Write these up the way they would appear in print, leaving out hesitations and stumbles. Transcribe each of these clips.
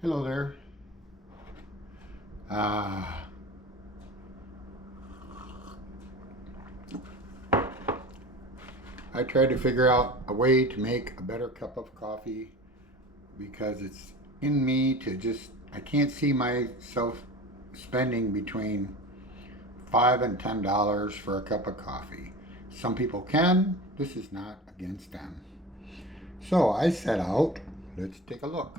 Hello there. Uh, I tried to figure out a way to make a better cup of coffee because it's in me to I can't see myself spending between $5 and $10 for a cup of coffee. Some people can, this is not against them. So I set out, let's take a look.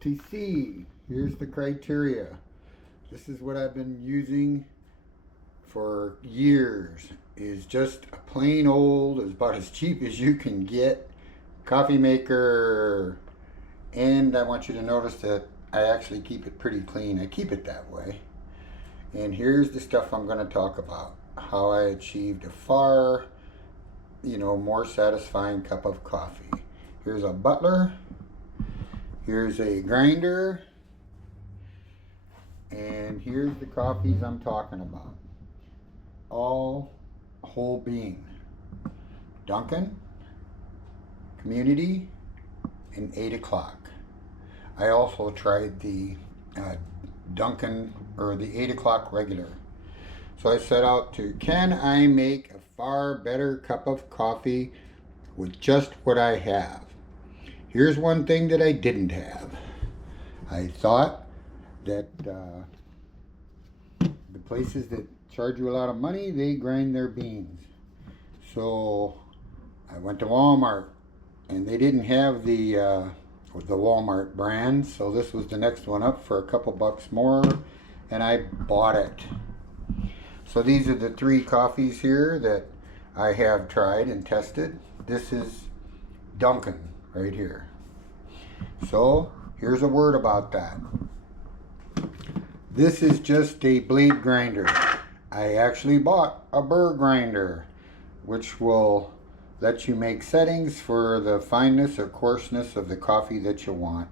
To see, here's the criteria. This is what I've been using for years, is just a plain old, is about as cheap as you can get, coffee maker. And I want you to notice that I actually keep it pretty clean. I keep it that way. And here's the stuff I'm going to talk about. How I achieved a far, more satisfying cup of coffee. Here's a Butler. Here's a grinder. And here's the coffees I'm talking about. All whole bean. Dunkin', Community, and 8 o'clock. I also tried the Dunkin' or the 8 o'clock regular. So I set out to, can I make a far better cup of coffee with just what I have? Here's one thing that I didn't have. I thought that the places that charge you a lot of money, they grind their beans. So I went to Walmart, and they didn't have the Walmart brand, so this was the next one up for a couple bucks more, and I bought it. So these are the three coffees here that I have tried and tested. This is Dunkin' right here. So here's a word about that. This is just a blade grinder. I actually bought a burr grinder, which will let you make settings for the fineness or coarseness of the coffee that you want.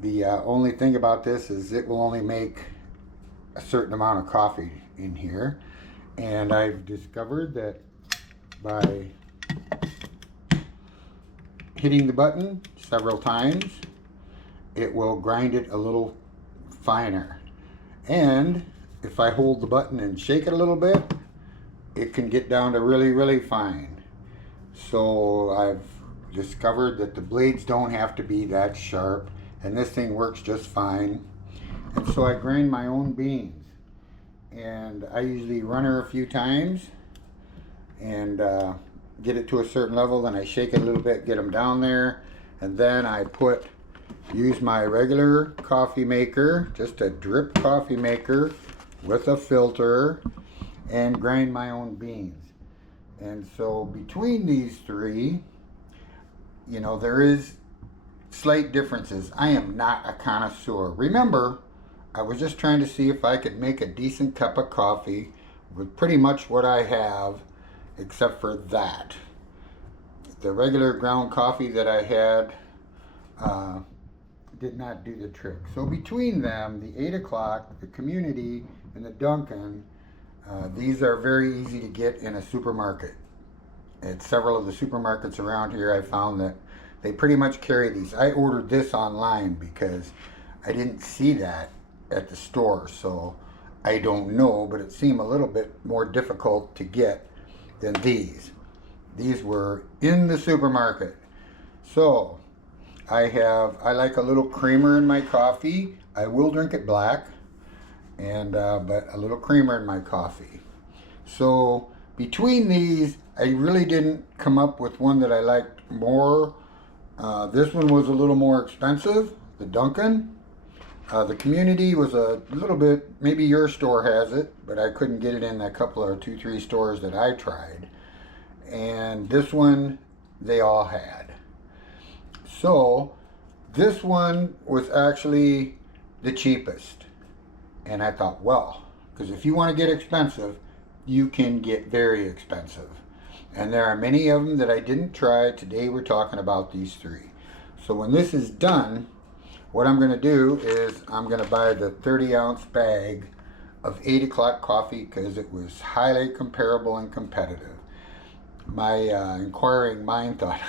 The only thing about this is it will only make a certain amount of coffee in here. And I've discovered that by hitting the button several times, it will grind it a little finer. And if I hold the button and shake it a little bit, it can get down to really, really fine. So I've discovered that the blades don't have to be that sharp, and this thing works just fine. And so I grind my own beans, and I usually run her a few times and get it to a certain level. Then I shake it a little bit, get them down there, and then I use my regular coffee maker, just a drip coffee maker with a filter, and grind my own beans. And so between these three, there is slight differences. I am not a connoisseur. Remember, I was just trying to see if I could make a decent cup of coffee with pretty much what I have, except for that. The regular ground coffee that I had did not do the trick. So between them, the 8 o'clock, the Community, and the Dunkin', these are very easy to get in a supermarket. At several of the supermarkets around here, I found that they pretty much carry these. I ordered this online because I didn't see that at the store, so I don't know, but it seemed a little bit more difficult to get than these. These were in the supermarket. So I like a little creamer in my coffee. I will drink it black, and but a little creamer in my coffee. So between these, I really didn't come up with one that I liked more. This one was a little more expensive, the Dunkin'. The Community was a little bit, maybe your store has it, but I couldn't get it in a couple or 2-3 stores that I tried. And this one, they all had. So this one was actually the cheapest. And I thought, well, because if you want to get expensive, you can get very expensive. And there are many of them that I didn't try. Today we're talking about these three. So when this is done, what I'm going to do is I'm going to buy the 30-ounce bag of 8 o'clock coffee because it was highly comparable and competitive. My inquiring mind thought,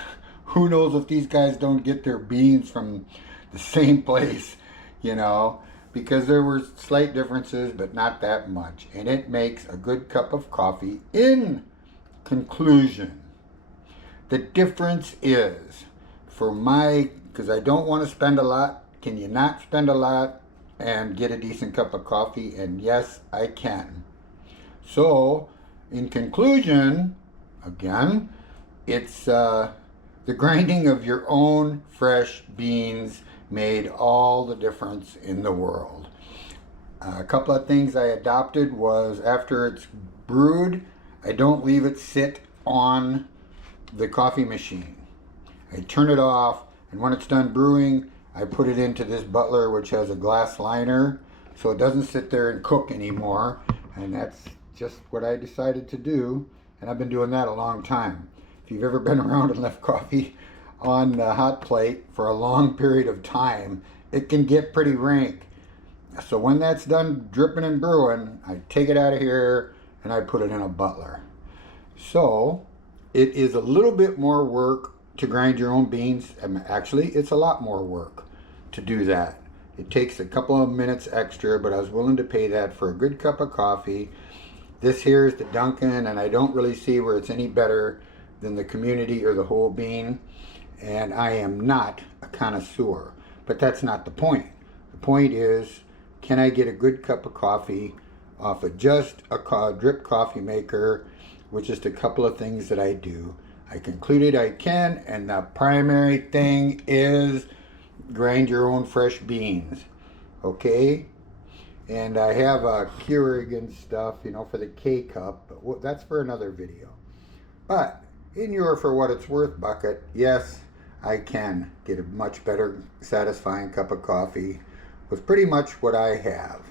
who knows if these guys don't get their beans from the same place, you know, because there were slight differences, but not that much. And it makes a good cup of coffee. In conclusion, the difference is because I don't want to spend a lot. Can you not spend a lot and get a decent cup of coffee? And yes, I can. So, in conclusion, again, it's the grinding of your own fresh beans made all the difference in the world. A couple of things I adopted was after it's brewed, I don't leave it sit on the coffee machine. I turn it off, and when it's done brewing, I put it into this Butler, which has a glass liner, so it doesn't sit there and cook anymore. And that's just what I decided to do, and I've been doing that a long time. If you've ever been around and left coffee on the hot plate for a long period of time, it can get pretty rank. So when that's done dripping and brewing, I take it out of here and I put it in a Butler. So it is a little bit more work to grind your own beans. Actually, it's a lot more work to do that. It takes a couple of minutes extra, but I was willing to pay that for a good cup of coffee. This here is the Dunkin', and I don't really see where it's any better than the Community or the whole bean. And I am not a connoisseur, but that's not the point. The point is, can I get a good cup of coffee off of just a drip coffee maker with just a couple of things that I do? I concluded I can, and the primary thing is grind your own fresh beans, okay? And I have a Keurig and stuff, you know, for the K-Cup, but that's for another video. But in your for what it's worth bucket, yes, I can get a much better satisfying cup of coffee with pretty much what I have.